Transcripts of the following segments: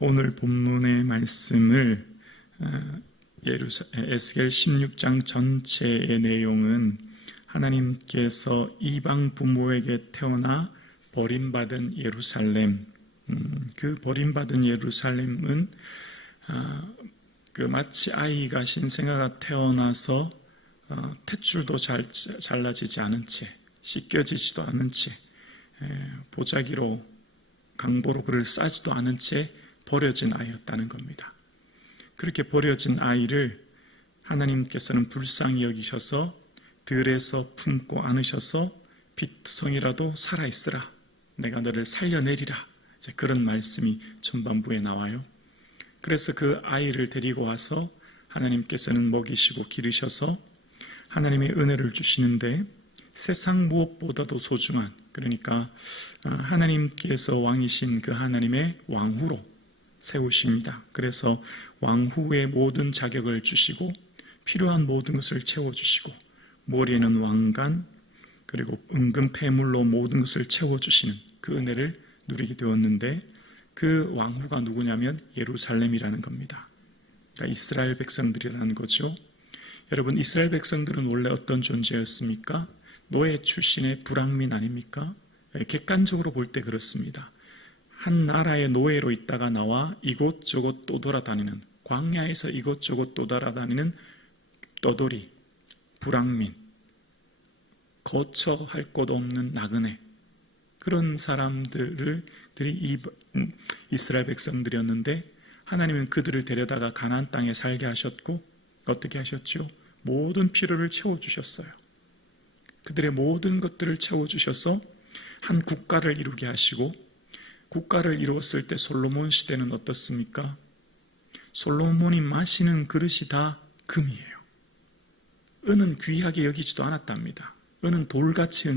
오늘 본문의 말씀을 어, 에스겔 16장 전체의 내용은 하나님께서 이방 부모에게 태어나 버림받은 예루살렘, 음, 그 버림받은 예루살렘은 아, 그 마치 아이가 신생아가 태어나서 어, 탯줄도 잘, 잘라지지 않은 채, 씻겨지지도 않은 채, 에, 보자기로 강보로 그를 싸지도 않은 채 버려진 아이였다는 겁니다. 그렇게 버려진 아이를 하나님께서는 불쌍히 여기셔서 들에서 품고 안으셔서 빗성이라도 살아있으라. 내가 너를 살려내리라. 그런 말씀이 전반부에 나와요. 그래서 그 아이를 데리고 와서 하나님께서는 먹이시고 기르셔서 하나님의 은혜를 주시는데 세상 무엇보다도 소중한 그러니까 하나님께서 왕이신 그 하나님의 왕후로 세우십니다. 그래서 왕후의 모든 자격을 주시고 필요한 모든 것을 채워주시고 머리에는 왕관 그리고 은근 폐물로 모든 것을 채워주시는 그 은혜를 누리게 되었는데 그 왕후가 누구냐면 예루살렘이라는 겁니다. 그러니까 이스라엘 백성들이라는 거죠. 여러분 이스라엘 백성들은 원래 어떤 존재였습니까? 노예 출신의 불황민 아닙니까? 예, 객관적으로 볼 때 그렇습니다. 한 나라의 노예로 있다가 나와 이곳저곳 또 돌아다니는 광야에서 이곳저곳 또 돌아다니는 떠돌이, 불황민, 거처 할 곳 없는 나그네 그런 사람들을 들이 음, 이스라엘 백성들이었는데 하나님은 그들을 데려다가 가나안 땅에 살게 하셨고 어떻게 하셨죠? 모든 필요를 채워 주셨어요. 그들의 모든 것들을 채워 주셔서 한 국가를 이루게 하시고 국가를 이루었을 때 솔로몬 시대는 어떻습니까? 솔로몬이 마시는 그릇이 다 금이에요. 은은 귀하게 여기지도 않았답니다. 은은 돌같이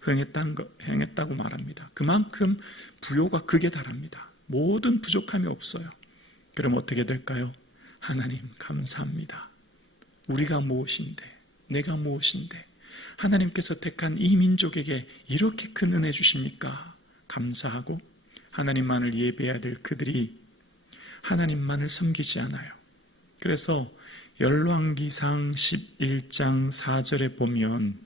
흥했다고 말합니다. 그만큼 부요가 극에 달합니다. 모든 부족함이 없어요. 그럼 어떻게 될까요? 하나님 감사합니다. 우리가 무엇인데, 내가 무엇인데, 하나님께서 택한 이 민족에게 이렇게 큰 은혜 주십니까? 감사하고 하나님만을 예배해야 될 그들이 하나님만을 섬기지 않아요. 그래서 열왕기상 11장 4절에 보면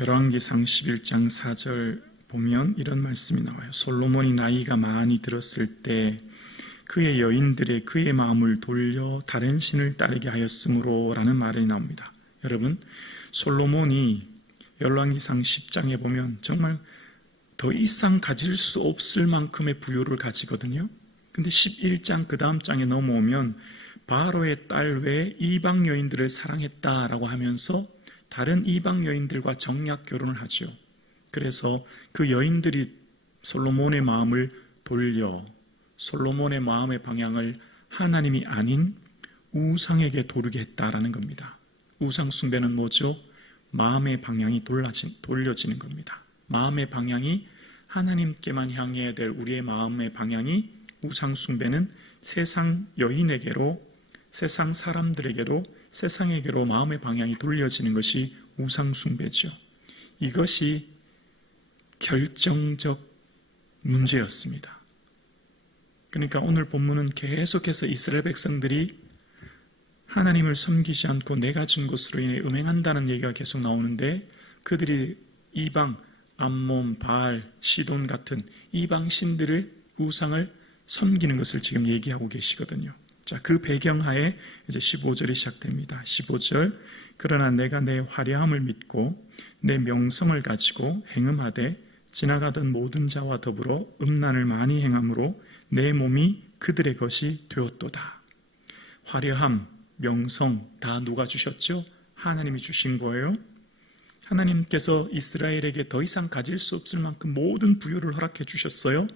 열왕기상 11장 4절 보면 이런 말씀이 나와요. 솔로몬이 나이가 많이 들었을 때 그의 여인들의 그의 마음을 돌려 다른 신을 따르게 하였으므로 라는 말이 나옵니다. 여러분, 솔로몬이 열왕기상 10장에 보면 정말 더 이상 가질 수 없을 만큼의 부요를 가지거든요. 근데 11장 그 다음 장에 넘어오면 바로의 딸 외에 이방 여인들을 사랑했다라고 하면서 다른 이방 여인들과 정략 결혼을 하죠. 그래서 그 여인들이 솔로몬의 마음을 돌려 솔로몬의 마음의 방향을 하나님이 아닌 우상에게 도르게 했다라는 겁니다. 우상 숭배는 뭐죠? 마음의 방향이 돌려지는 겁니다. 마음의 방향이 하나님께만 향해야 될 우리의 마음의 방향이 우상 숭배는 세상 여인에게로 세상 사람들에게로 세상에게로 마음의 방향이 돌려지는 것이 우상 숭배죠. 이것이 결정적 문제였습니다. 그러니까 오늘 본문은 계속해서 이스라엘 백성들이 하나님을 섬기지 않고 내가 준 것으로 인해 음행한다는 얘기가 계속 나오는데 그들이 이방, 암몬, 바알, 시돈 같은 이방 신들을 우상을 섬기는 것을 지금 얘기하고 계시거든요. 자, 그 배경하에 이제 15절이 시작됩니다. 15절. 그러나 내가 내 화려함을 믿고 내 명성을 가지고 행음하되 지나가던 모든 자와 더불어 음란을 많이 행함으로 내 몸이 그들의 것이 되었도다. 화려함, 명성 다 누가 주셨죠? 하나님이 주신 거예요. 하나님께서 이스라엘에게 더 이상 가질 수 없을 만큼 모든 부여를 허락해 주셨어요.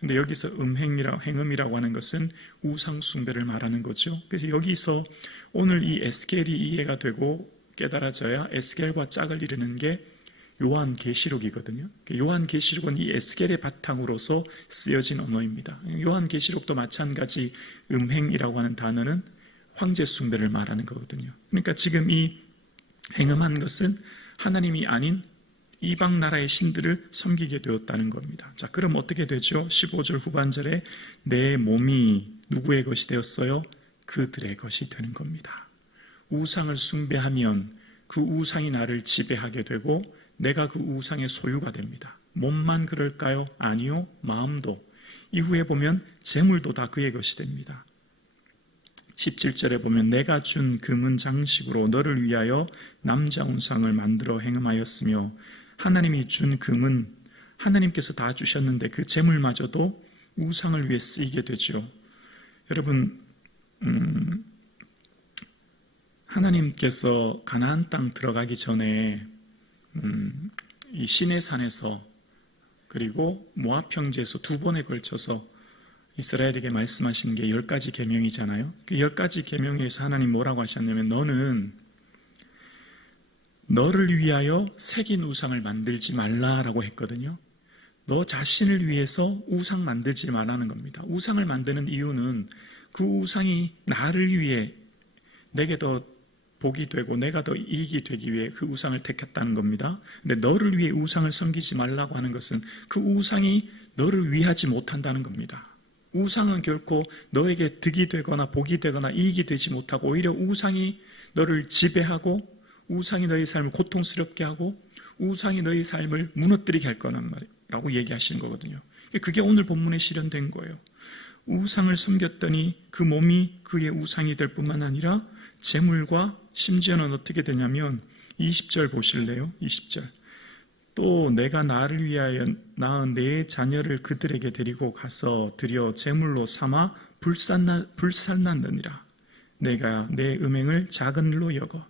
근데 여기서 음행이라 행음이라고 하는 것은 우상 숭배를 말하는 거죠. 그래서 여기서 오늘 이 에스겔이 이해가 되고 깨달아져야 에스겔과 짝을 이루는 게 요한 계시록이거든요. 요한 계시록은 이 에스겔의 바탕으로서 쓰여진 언어입니다. 요한 계시록도 마찬가지 음행이라고 하는 단어는 황제 숭배를 말하는 거거든요. 그러니까 지금 이 행음한 것은 하나님이 아닌 이방 나라의 신들을 섬기게 되었다는 겁니다. 자, 그럼 어떻게 되죠? 15절 후반절에 내 몸이 누구의 것이 되었어요? 그들의 것이 되는 겁니다. 우상을 숭배하면 그 우상이 나를 지배하게 되고 내가 그 우상의 소유가 됩니다. 몸만 그럴까요? 아니요. 마음도. 이후에 보면 재물도 다 그의 것이 됩니다. 17절에 보면 내가 준 금은 장식으로 너를 위하여 남자 운상을 만들어 행음하였으며 하나님이 준 금은 하나님께서 다 주셨는데 그 재물마저도 우상을 위해 쓰이게 되죠. 여러분 음, 하나님께서 가나안 땅 들어가기 전에 음, 이 시내 산에서 그리고 모압 평지에서 두 번에 걸쳐서 이스라엘에게 말씀하신 게 열 가지 계명이잖아요. 그 열 가지 계명에서 하나님 뭐라고 하셨냐면 너는 너를 위하여 새긴 우상을 만들지 말라라고 했거든요. 너 자신을 위해서 우상 만들지 말라는 겁니다. 우상을 만드는 이유는 그 우상이 나를 위해 내게 더 복이 되고 내가 더 이익이 되기 위해 그 우상을 택했다는 겁니다. 근데 너를 위해 우상을 섬기지 말라고 하는 것은 그 우상이 너를 위하지 못한다는 겁니다. 우상은 결코 너에게 득이 되거나 복이 되거나 이익이 되지 못하고 오히려 우상이 너를 지배하고 우상이 너의 삶을 고통스럽게 하고 우상이 너의 삶을 무너뜨리게 할 거란 말이라고 얘기하시는 거거든요. 그게 오늘 본문에 실현된 거예요. 우상을 섬겼더니 그 몸이 그의 우상이 될 뿐만 아니라 재물과 심지어는 어떻게 되냐면 20절 보실래요? 20절. 또 내가 나를 위하여 낳은 내 자녀를 그들에게 데리고 가서 드려 제물로 삼아 불산나, 불살났느니라. 내가 내 음행을 작은 일로 여거.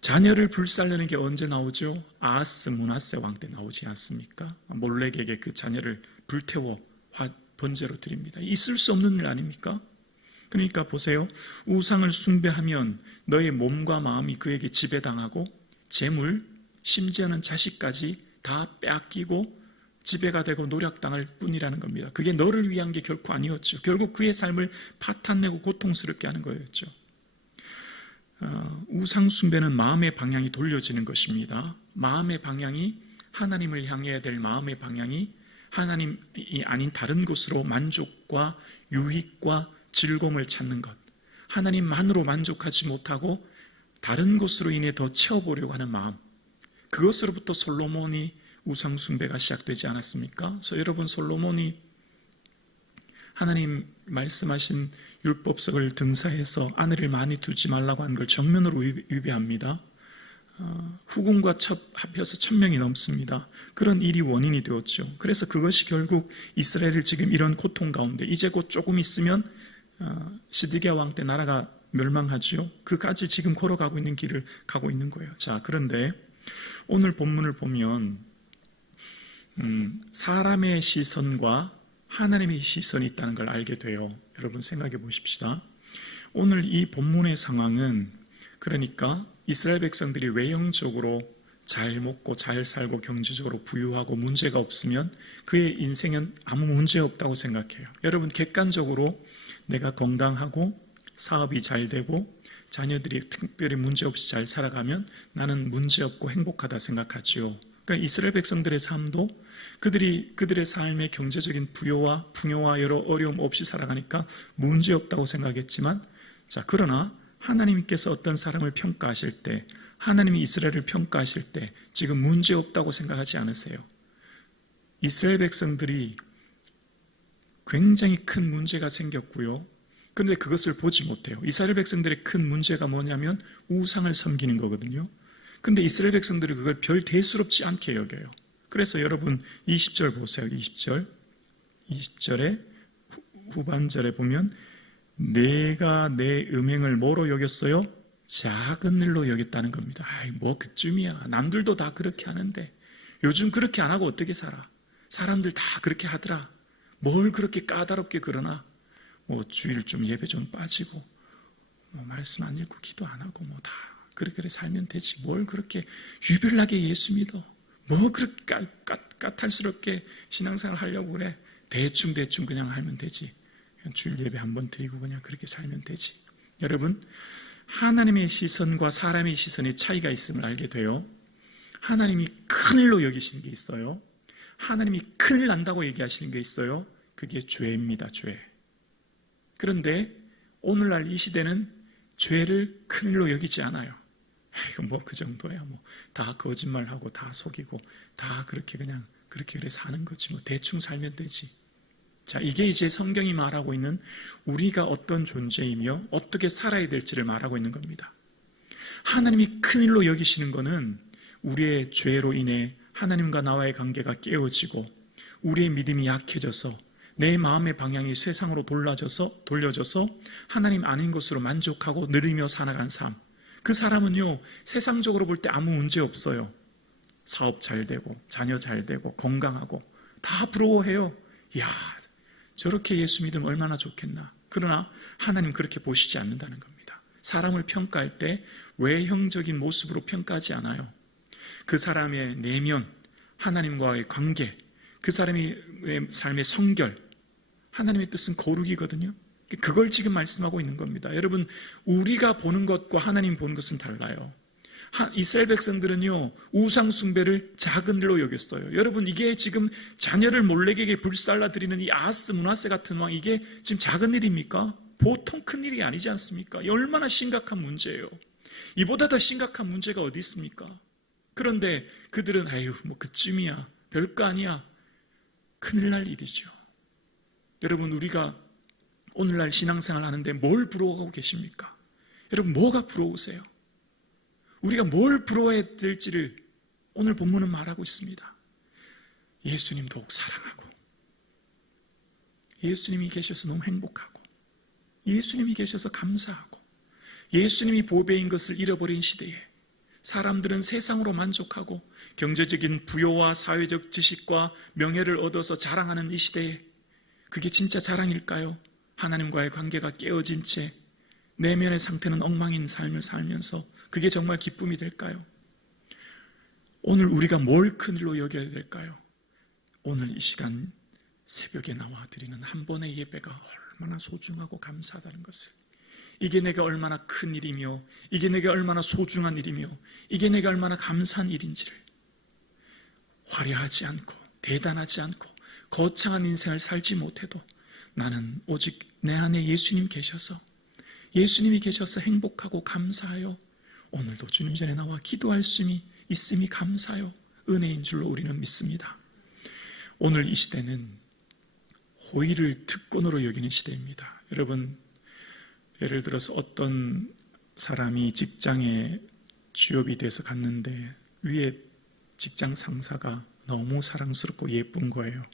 자녀를 불살르는 게 언제 나오죠? 아하스 문하세 왕 때 나오지 않습니까? 몰렉에게 그 자녀를 불태워 화, 번제로 드립니다. 있을 수 없는 일 아닙니까? 그러니까 보세요. 우상을 숭배하면 너의 몸과 마음이 그에게 지배당하고 재물, 심지어는 자식까지 다 빼앗기고 지배가 되고 노력당할 뿐이라는 겁니다. 그게 너를 위한 게 결코 아니었죠. 결국 그의 삶을 파탄내고 고통스럽게 하는 거였죠. 어, 우상 숭배는 마음의 방향이 돌려지는 것입니다. 마음의 방향이 하나님을 향해야 될 마음의 방향이 하나님이 아닌 다른 곳으로 만족과 유익과 즐거움을 찾는 것. 하나님만으로 만족하지 못하고 다른 곳으로 인해 더 채워보려고 하는 마음. 그것으로부터 솔로몬이 우상숭배가 시작되지 않았습니까? 그래서 여러분 솔로몬이 하나님 말씀하신 율법석을 등사해서 아내를 많이 두지 말라고 한 걸 정면으로 위배합니다. 어, 후궁과 첩 합해서 천명이 넘습니다. 그런 일이 원인이 되었죠. 그래서 그것이 결국 이스라엘을 지금 이런 고통 가운데 이제 곧 조금 있으면 어, 시드기야 왕 때 나라가 멸망하지요. 그까지 지금 걸어가고 있는 길을 가고 있는 거예요. 자, 그런데 오늘 본문을 보면 음, 사람의 시선과 하나님의 시선이 있다는 걸 알게 돼요. 여러분 생각해 보십시다. 오늘 이 본문의 상황은 그러니까 이스라엘 백성들이 외형적으로 잘 먹고 잘 살고 경제적으로 부유하고 문제가 없으면 그의 인생은 아무 문제 없다고 생각해요. 여러분 객관적으로 내가 건강하고 사업이 잘 되고 자녀들이 특별히 문제없이 잘 살아가면 나는 문제없고 행복하다 생각하지요. 그러니까 이스라엘 백성들의 삶도 그들이 그들의 삶의 경제적인 부여와 풍요와 여러 어려움 없이 살아가니까 문제없다고 생각했지만 자 그러나 하나님께서 어떤 사람을 평가하실 때 하나님이 이스라엘을 평가하실 때 지금 문제없다고 생각하지 않으세요. 이스라엘 백성들이 굉장히 큰 문제가 생겼고요. 그런데 그것을 보지 못해요. 이스라엘 백성들의 큰 문제가 뭐냐면 우상을 섬기는 거거든요. 근데 이스라엘 백성들이 그걸 별 대수롭지 않게 여겨요. 그래서 여러분 20절 보세요. 20절. 20절에 후반절에 보면 내가 내 음행을 뭐로 여겼어요? 작은 일로 여겼다는 겁니다. 아이, 뭐 그쯤이야. 남들도 다 그렇게 하는데 요즘 그렇게 안 하고 어떻게 살아? 사람들 다 그렇게 하더라. 뭘 그렇게 까다롭게 그러나? 뭐 주일 좀 예배 좀 빠지고 뭐 말씀 안 읽고 기도 안 하고 뭐 다 그래 그래 살면 되지. 뭘 그렇게 유별나게 예수 믿어? 뭐 그렇게 까, 까, 까탈스럽게 신앙생활 하려고 그래? 대충 대충 그냥 하면 되지. 그냥 주일 예배 한 번 드리고 그냥 그렇게 살면 되지. 여러분 하나님의 시선과 사람의 시선의 차이가 있음을 알게 돼요. 하나님이 큰일로 여기시는 게 있어요. 하나님이 큰일 난다고 얘기하시는 게 있어요. 그게 죄입니다, 죄. 그런데 오늘날 이 시대는 죄를 큰일로 여기지 않아요. 이거 뭐 그 정도야. 뭐 다 거짓말하고 다 속이고 다 그렇게 그냥 그렇게 그래 사는 거지. 뭐 대충 살면 되지. 자, 이게 이제 성경이 말하고 있는 우리가 어떤 존재이며 어떻게 살아야 될지를 말하고 있는 겁니다. 하나님이 큰일로 여기시는 것은 우리의 죄로 인해 하나님과 나와의 관계가 깨어지고 우리의 믿음이 약해져서 내 마음의 방향이 세상으로 돌라져서 돌려져서 하나님 아닌 것으로 만족하고 느리며 살아간 삶. 그 사람은요 세상적으로 볼 때 아무 문제 없어요. 사업 잘 되고 자녀 잘 되고 건강하고 다 부러워해요. 야 저렇게 예수 믿으면 얼마나 좋겠나. 그러나 하나님 그렇게 보시지 않는다는 겁니다. 사람을 평가할 때 외형적인 모습으로 평가하지 않아요. 그 사람의 내면, 하나님과의 관계, 그 사람의 삶의 성결, 하나님의 뜻은 거룩이거든요. 그걸 지금 말씀하고 있는 겁니다. 여러분, 우리가 보는 것과 하나님 보는 것은 달라요. 이스라엘 백성들은요, 우상숭배를 작은 일로 여겼어요. 여러분, 이게 지금 자녀를 몰래에게 불살라 드리는 이 아하스 문화세 같은 왕, 이게 지금 작은 일입니까? 보통 큰 일이 아니지 않습니까? 얼마나 심각한 문제예요. 이보다 더 심각한 문제가 어디 있습니까? 그런데 그들은, 아유, 뭐 그쯤이야. 별거 아니야. 큰일 날 일이죠. 여러분, 우리가 오늘날 신앙생활 하는데 뭘 부러워하고 계십니까? 여러분, 뭐가 부러우세요? 우리가 뭘 부러워해야 될지를 오늘 본문은 말하고 있습니다. 예수님 더욱 사랑하고, 예수님이 계셔서 너무 행복하고, 예수님이 계셔서 감사하고, 예수님이 보배인 것을 잃어버린 시대에 사람들은 세상으로 만족하고 경제적인 부여와 사회적 지식과 명예를 얻어서 자랑하는 이 시대에 그게 진짜 자랑일까요? 하나님과의 관계가 깨어진 채 내면의 상태는 엉망인 삶을 살면서 그게 정말 기쁨이 될까요? 오늘 우리가 뭘 큰일로 여겨야 될까요? 오늘 이 시간 새벽에 나와 드리는 한 번의 예배가 얼마나 소중하고 감사하다는 것을 이게 내가 얼마나 큰 일이며 이게 내가 얼마나 소중한 일이며 이게 내가 얼마나 감사한 일인지를 화려하지 않고 대단하지 않고 거창한 인생을 살지 못해도 나는 오직 내 안에 예수님 계셔서 예수님이 계셔서 행복하고 감사하여 오늘도 주님 전에 나와 기도할 수 있음이 감사요 은혜인 줄로 우리는 믿습니다. 오늘 이 시대는 호의를 특권으로 여기는 시대입니다. 여러분 예를 들어서 어떤 사람이 직장에 취업이 돼서 갔는데 위에 직장 상사가 너무 사랑스럽고 예쁜 거예요.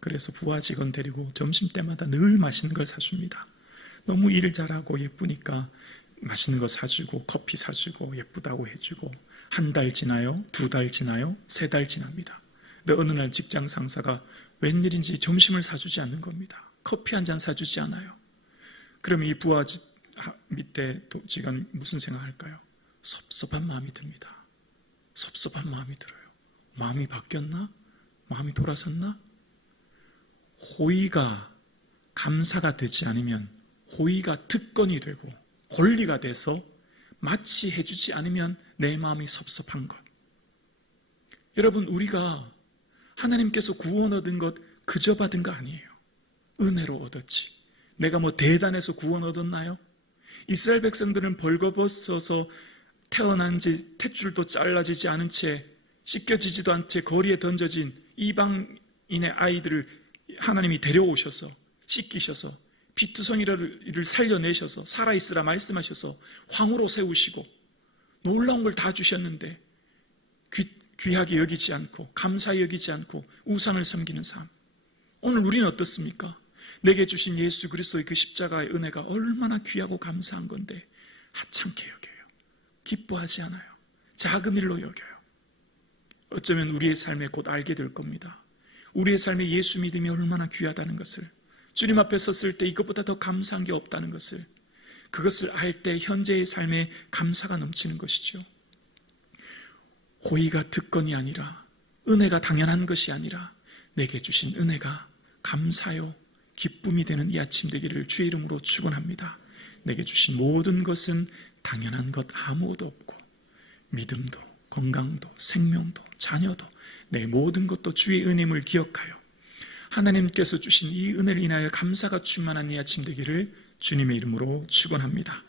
그래서 부하 직원 데리고 점심 때마다 늘 맛있는 걸 사줍니다. 너무 일을 잘하고 예쁘니까 맛있는 거 사주고 커피 사주고 예쁘다고 해주고 한 달 지나요? 두 달 지나요? 세 달 지납니다. 근데 어느 날 직장 상사가 웬일인지 점심을 사주지 않는 겁니다. 커피 한 잔 사주지 않아요. 그럼 이 부하 밑에 직원 무슨 생각할까요? 섭섭한 마음이 듭니다. 섭섭한 마음이 들어요. 마음이 바뀌었나? 마음이 돌아섰나? 호의가 감사가 되지 않으면 호의가 특권이 되고 권리가 돼서 마치 해주지 않으면 내 마음이 섭섭한 것. 여러분, 우리가 하나님께서 구원 얻은 것 그저 받은 거 아니에요. 은혜로 얻었지. 내가 뭐 대단해서 구원 얻었나요? 이스라엘 백성들은 벌거벗어서 태어난 지 탯줄도 잘라지지 않은 채 씻겨지지도 않은 채 거리에 던져진 이방인의 아이들을 하나님이 데려오셔서 씻기셔서 피투성이를 살려내셔서 살아있으라 말씀하셔서 황으로 세우시고 놀라운 걸 다 주셨는데 귀, 귀하게 여기지 않고 감사히 여기지 않고 우상을 섬기는 삶. 오늘 우리는 어떻습니까? 내게 주신 예수 그리스도의 그 십자가의 은혜가 얼마나 귀하고 감사한 건데 하찮게 여겨요. 기뻐하지 않아요. 작은 일로 여겨요. 어쩌면 우리의 삶에 곧 알게 될 겁니다. 우리의 삶에 예수 믿음이 얼마나 귀하다는 것을 주님 앞에 섰을 때 이것보다 더 감사한 게 없다는 것을 그것을 알 때 현재의 삶에 감사가 넘치는 것이죠. 호의가 특권이 아니라 은혜가 당연한 것이 아니라 내게 주신 은혜가 감사요 기쁨이 되는 이 아침 되기를 주의 이름으로 축원합니다. 내게 주신 모든 것은 당연한 것 아무것도 없고 믿음도 건강도, 생명도, 자녀도, 내 모든 것도 주의 은임을 기억하여 하나님께서 주신 이 은혜를 인하여 감사가 충만한 이 아침 되기를 주님의 이름으로 축원합니다.